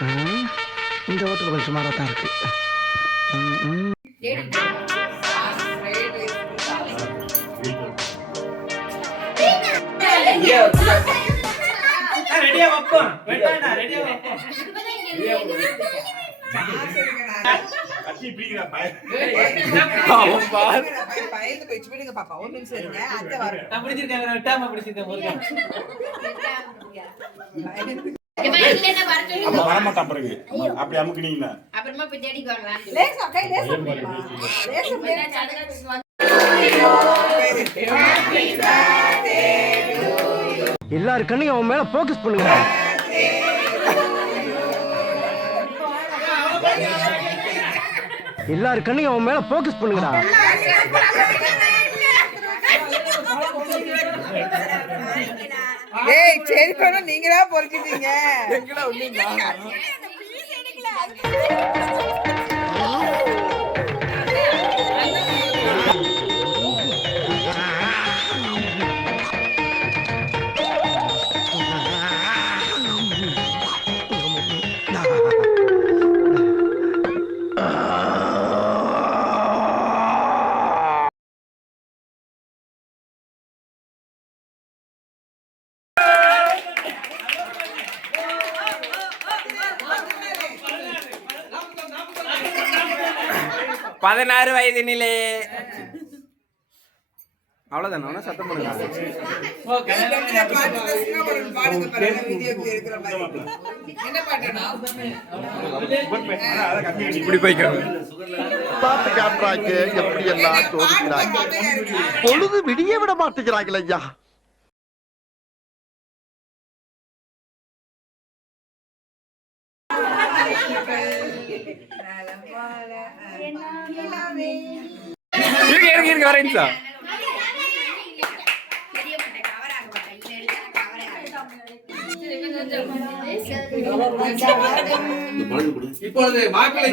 இந்த ஹோட்டல் கொஞ்சம் சுமாராக தான் இருக்கு. வரமாட்டான் பிறகு அப்படி அமுக்கினீங்கன்னா எல்லாரும் கண்ணையும் அவன் மேல போக்கஸ் பண்ணுங்க. எல்லாரும் கண்ணையும் அவன் மேல போக்கஸ் பண்ணுங்கடா. ஏய் சரி பண்ண நீங்களா பொறுக்கிட்டீங்க. பதினாறு வயதினிலே அவ்வளவுதானே சத்தம் பண்ணுங்க. இப்படி போய்க்காங்க பாட்டு காட்டுறாங்க, எப்படி எல்லாம் சோதிக்கிறாங்க. பொழுது விடிய விட மாட்டேங்கிறாங்களே ஐயா. இருக்க வரேன் சார். இப்பொழுது மாப்பிள்ளை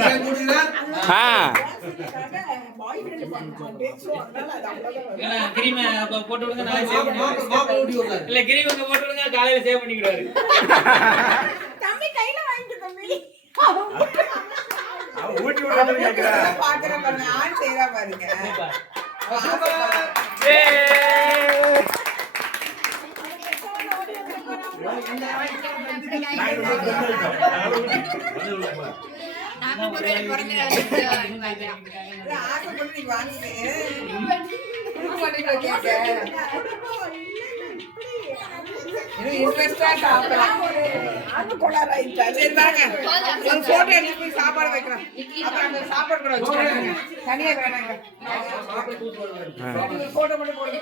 காலையில சேவ் பண்ணிக்கிறாரு. சாப்பாடு வைக்கிறேன். சாப்பாடு கூட தனியா வேணாங்க. போட்டோ மட்டும் போடுங்க.